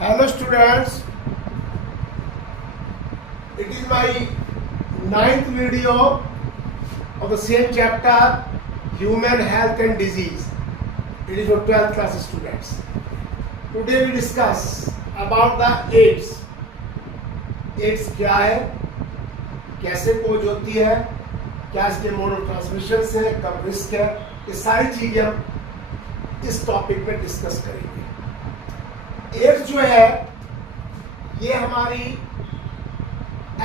Hello students, it is my ninth video of the same chapter Human Health and Disease. It is for 12th class students. Today we discuss about the AIDS. AIDS क्या है, कैसे कोज होती है, क्या इसके mode of transmission है, कब risk है, ये सारी चीजें हम इस टॉपिक में डिस्कस करेंगे। एड्स जो है ये हमारी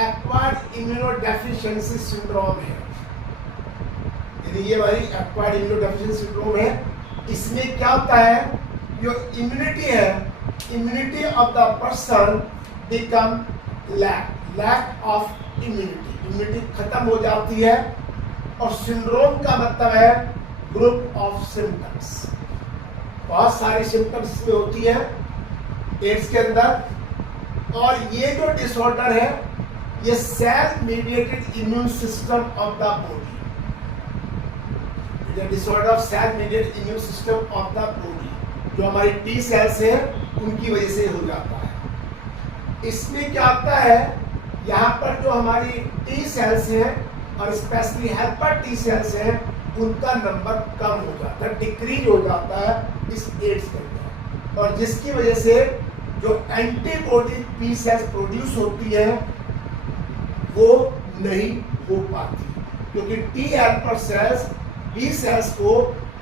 एक्वायर्ड इम्यूनोडेफिशिएंसी सिंड्रोम है, यानी ये हमारी एक्वायर्ड इम्यूनोडेफिशिएंसी सिंड्रोम है। इसमें क्या होता है, जो इम्यूनिटी है, immunity of the person become lack of immunity खत्म हो जाती है। और सिंड्रोम का मतलब है ग्रुप ऑफ सिम्टम्स, बहुत सारी सिम्टम्स इसमें होती है एड्स के अंदर। और ये जो डिसऑर्डर है ये cell mediated immune system of the body, disorder of cell mediated immune system of the body, जो हमारी टी सेल्स है उनकी वजह से हो जाता है। इसमें क्या होता है, यहाँ पर जो हमारी टी सेल्स हैं और स्पेशली हेल्पर टी सेल्स हैं उनका नंबर कम हो जाता है, डिक्रीज हो जाता है इस एड्स के अंदर। और जिसकी वजह से जो एंटीबॉडी पी सेल्स प्रोड्यूस होती है वो नहीं हो पाती, क्योंकि T helper cells B cells को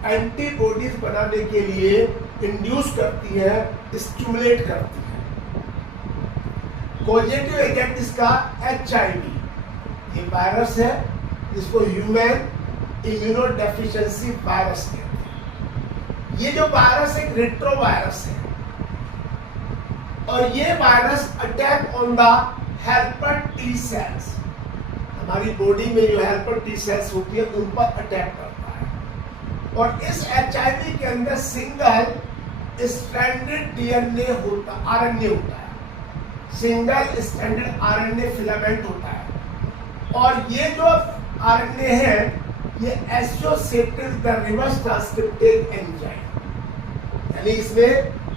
एंटीबॉडीज बनाने के लिए इंड्यूस करती है, स्टिमुलेट करती है। पॉजिटिव एजेंट इसका HIV, ये वायरस है जिसको ह्यूमन इम्यूनोडेफिशिएंसी वायरस कहते हैं। ये जो वायरस एक रेट्रो वायरस है और ये virus attack on the helper T cells, हमारी बॉडी में जो हेल्पर टी सेल्स होती है उन पर अटैक करता है। और इस HIV के अंदर सिंगल स्ट्रैंडेड DNA होता, RNA होता है, सिंगल स्ट्रैंडेड RNA फिलामेंट होता है। और ये जो RNA है ये associated the reverse transcriptase enzyme, यानी इसमें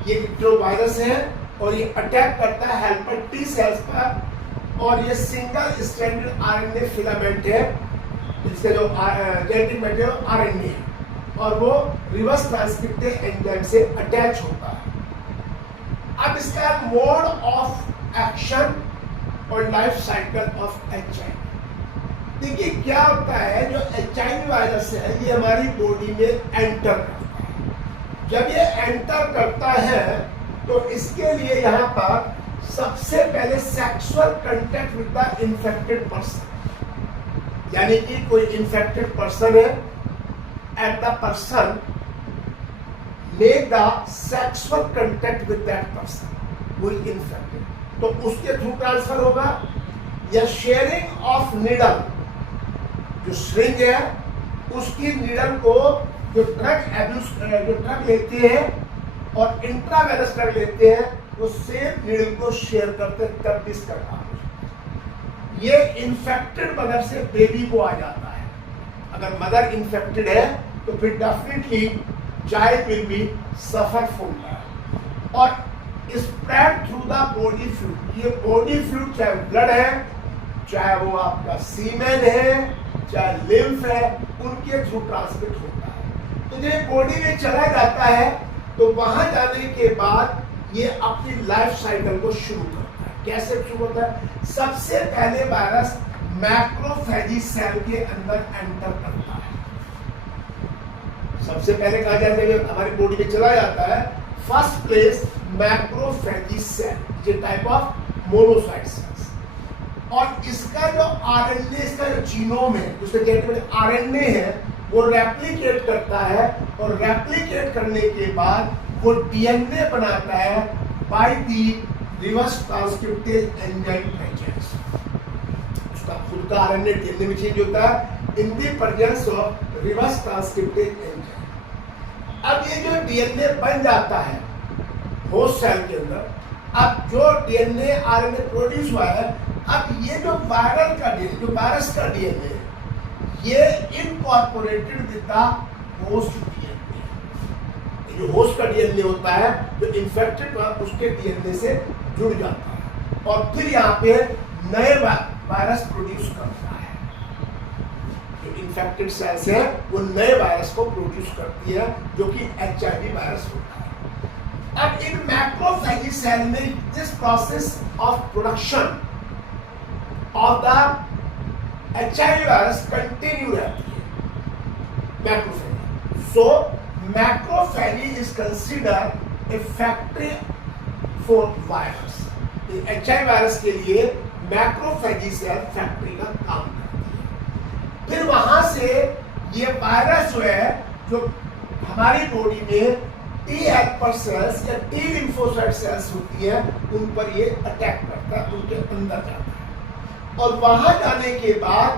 ये जो वायरस है और ये अटैक करता है हेल्पर टी सेल्स पर। और ये सिंगल स्ट्रैंडेड RNA फिलामेंट है, इसका जो जेनेटिक मटेरियल RNA है और वो रिवर्स ट्रांसक्रिप्टेज एंजाइम से अटैच होता है। अब इसका मोड ऑफ एक्शन और लाइफ साइकिल ऑफ HIV, देखिए क्या होता है, जो HIV वायरस है ये हमारी बॉडी में एंटर करता है। जब ये एंटर करता है तो इसके लिए यहाँ पर सबसे पहले sexual contact with the infected person, यानी कि कोई इन्फेक्टेड पर्सन है and the person make the sexual contact with that person, वो इन्फेक्टेड, तो उसके थ्रू ट्रांसफर होगा। या शेयरिंग ऑफ नीडल, जो श्रिंज है उसकी नीडल को जो ड्रग लेते हैं और इंट्रावेनस ड्रग लेते हैं वो सेम नीडल को शेयर करते हैं, तब भी इसका काम हो जाता है। ये इन्फेक्टेड मदर से बेबी को आ जाता है। अगर मदर इन्फेक्टेड है तो फिर definitely child will be suffer from that. और spread through the body fluid, ये बॉडी फ्लूइड चाहे ब्लड है, चाहे वो आपका सीमेन है, चाहे लिम्फ है, उनके थ्रू ट्रांसमिट होता है। तो जब बॉडी में चला जाता है तो वहां जाने के बाद ये अपनी लाइफ साइकिल को शुरू करता है। कैसे शुरू होता है, सबसे पहले वायरस मैक्रोफेजी सेल के अंदर एंटर करता है। सबसे पहले कहा जाता है हमारी बॉडी में चला जाता है, फर्स्ट प्लेस मैक्रोफेजी सेल, ये टाइप ऑफ मोनोसाइट सेल्स। और इसका जो RNA, इसका जो जीनोम है, उसके जेनेटिक RNA है, वो रेप्लिकेट करता है और रेप्लिकेट करने के बाद वो DNA बनाता है by the reverse transcriptase enzyme presence. उसका खुद का RNA DNA में चेंज होता है in the presence of reverse transcriptase enzyme. अब ये जो DNA बन जाता है होस्ट सेल के अंदर, अब जो DNA RNA प्रोड्यूस हुआ है, अब ये जो वायरल का DNA, जो वायरस का DNA ये incorporated with the host DNA, जो होस्ट का डीएनए होता है जो इन्फेक्टेड उसके डीएनए से जुड़ जाता है और फिर यहाँ पे नए वायरस प्रोड्यूस करता है। जो इन्फेक्टेड सेल्स है वो नए वायरस को प्रोड्यूस करती है जो कि HIV वायरस होता है। अब इन मैक्रोफेजी सेल में this process of production of the HIV virus continue रहती है macrophage. So macrophage is considered a factory for virus. HIV virus के लिए मैक्रोफेजी सेल फैक्ट्री का काम करती है। फिर वहां से ये वायरस जो है जो हमारी बॉडी में टी हेल्पर सेल्स या टी लिम्फोसाइट सेल्स होती है उन पर ये अटैक करता है, उनके अंदर जाता है और वहां जाने के बाद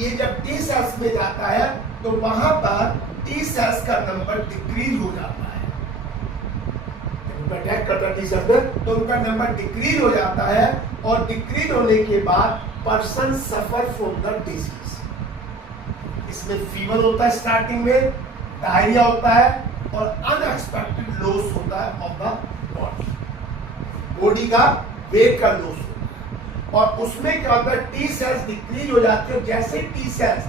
ये जब टी सेल्स में जाता है तो वहां पर टी सेल्स का नंबर डिक्रीज हो जाता है। जब अटैक करता है टी सेल्स पे तो उनका नंबर डिक्रीज हो जाता है और डिक्रीज होने के बाद person suffer from the disease. इसमें फीवर होता है स्टार्टिंग में, डायरिया होता है और अनएक्सपेक्टेड लॉस होता है ऑफ द बॉडी का वेट का लॉस होता है और उसमें क्या होता है टी सेल्स डिक्रीज हो जाती है। जैसे T cells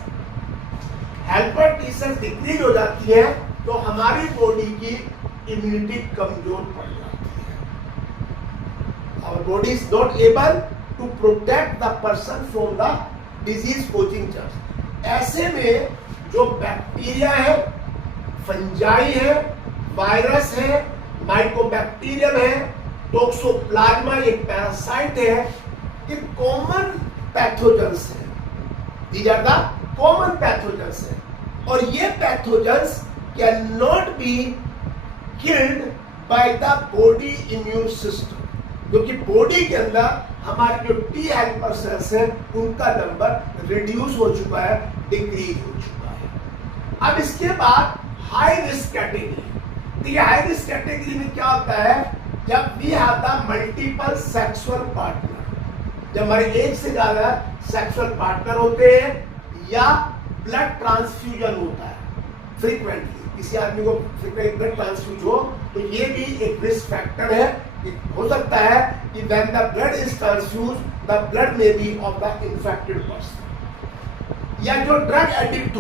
helper T cells decrease हो जाती है तो हमारी बॉडी की इम्यूनिटी कमजोर पड़ जाती है। Our body is not able to protect the person from the disease causing germs. ऐसे में जो बैक्टीरिया है, फंजाई है, वायरस है, माइकोबैक्टीरियम है, टोक्सोप्लाज्मा एक पैरासाइट है, ये कॉमन पैथोजेंस है। These are the common pathogens है और ये pathogens can not be killed by the body immune system, क्योंकि बॉडी के अंदर हमारे जो टी हेल्पर सेल्स है उनका नंबर रिड्यूस हो चुका है, डिक्रीज हो चुका है। अब इसके बाद हाई रिस्क कैटेगरी। तो ये हाई रिस्क कैटेगरी में क्या होता है, जब we have the multiple sexual partner, जब हमारे एक से ज्यादा सेक्सुअल पार्टनर होते हैं या ब्लड ट्रांसफ्यूजन होता है फ्रीक्वेंटली, किसी आदमी को फ्रीक्वेंटली ब्लड ट्रांसफ्यूज हो तो ये भी एक रिस्क फैक्टर है। हो सकता है कि when the blood is transfuse the blood may be of the infected person. या जो ड्रग एडिक्ट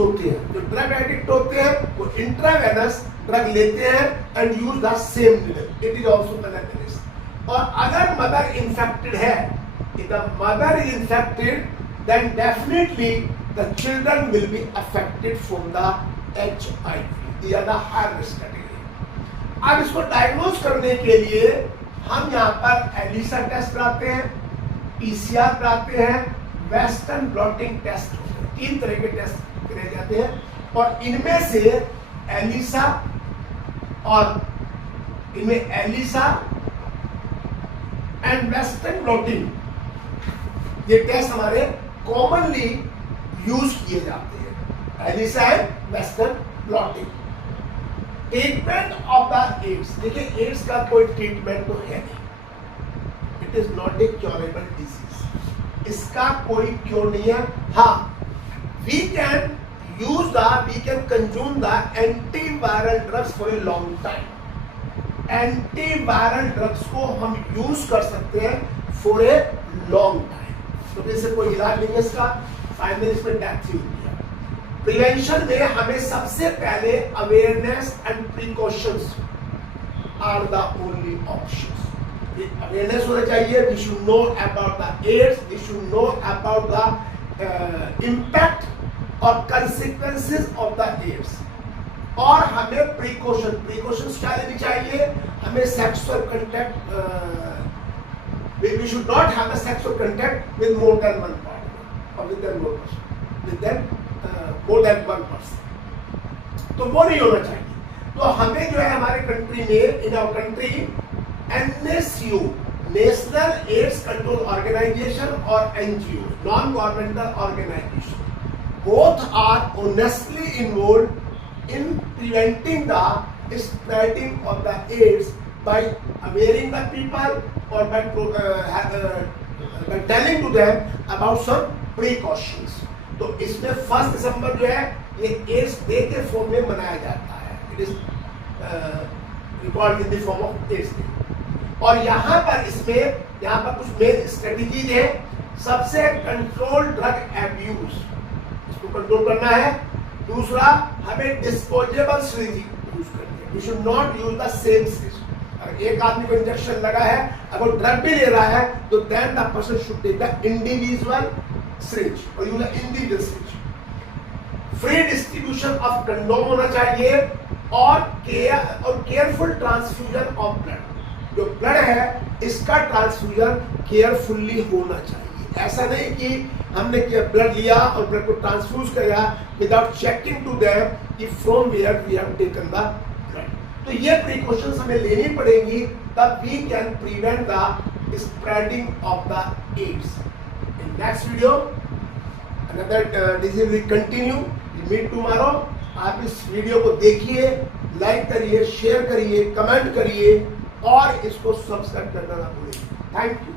होते हैं वो इंट्रावेनस ड्रग लेते हैं and use the same needle, it is also connected. और अगर मदर इन्फेक्टेड है, if the mother is infected then definitely the children will be affected from the HIV. These are the high risk category. अब इसको diagnose करने के लिए हम यहाँ पर एलिसा टेस्ट कराते हैं, PCR कराते हैं, वेस्टर्न ब्लॉटिंग टेस्ट होते हैं। 3 तरह के टेस्ट करे जाते हैं और इनमें से एलिसा एंड वेस्टर्न ब्लॉटिंग ये टेस्ट हमारे कॉमनली यूज किए जाते हैं। ELISA and western blotting. Treatment of the AIDS, देखिए एड्स का कोई ट्रीटमेंट तो है नहीं, it is not a curable disease, इसका कोई क्योर नहीं है। हाँ, we can consume the antiviral drugs for a long time. Antiviral drugs को हम यूज कर सकते हैं फॉर ए लॉन्ग टाइम, तो इससे कोई इलाज नहीं है इसका, फाइनली इसमें डेथ ही होती है। प्रिवेंशन में हमें सबसे पहले awareness and precautions are the only options. Awareness होना चाहिए, we should know about the AIDS, we should know about the impact और कंसिक्वेंसेस ऑफ द एड्स। और हमें प्रिकॉशंस क्या लेनी चाहिए, हमें sexual contact, we should not have a sexual contact with more than one partner or with more than one person, तो वो नहीं होना चाहिए। तो हमें जो है हमारे कंट्री में, in our country NSU national AIDS control organisation और NGO non governmental organisation both are honestly involved in preventing the spreading of the AIDS by awareing the people or by telling to them about some precautions. तो इसमें 1 दिसंबर जो है ये ads day के form में मनाया जाता है। It is record in the form of AIDS. और यहाँ पर कुछ मेन स्ट्रेटेजीज है। सबसे कंट्रोल ड्रग एब्यूज, इसको कंट्रोल करना है। दूसरा, हमें डिस्पोजेबल सिरिंज यूज करनी है। We should not use the same syringe. अगर एक आदमी को इंजेक्शन लगा है, अगर ड्रग भी ले रहा है, तो then the person should take the individual syringe और use the individual syringe. Free distribution of condom होना चाहिए और केयरफुल ट्रांसफ्यूजन ऑफ ब्लड। जो ब्लड है इसका ट्रांसफ्यूजन केयरफुल्ली होना चाहिए। ऐसा नहीं कि हमने ब्लड लिया और ब्लड को ट्रांसफ्यूज किया विदाउट चेकिंग टू देम कि from where we have taken the blood. तो ये प्रिकॉशंस हमें लेनी पड़ेगी, तब we can prevent the spreading of the AIDS. In next video another disease will continue, we meet tomorrow. आप इस वीडियो को देखिए, लाइक करिए, शेयर करिए, कमेंट करिए और इसको सब्सक्राइब करना ना भूलिए। Thank you.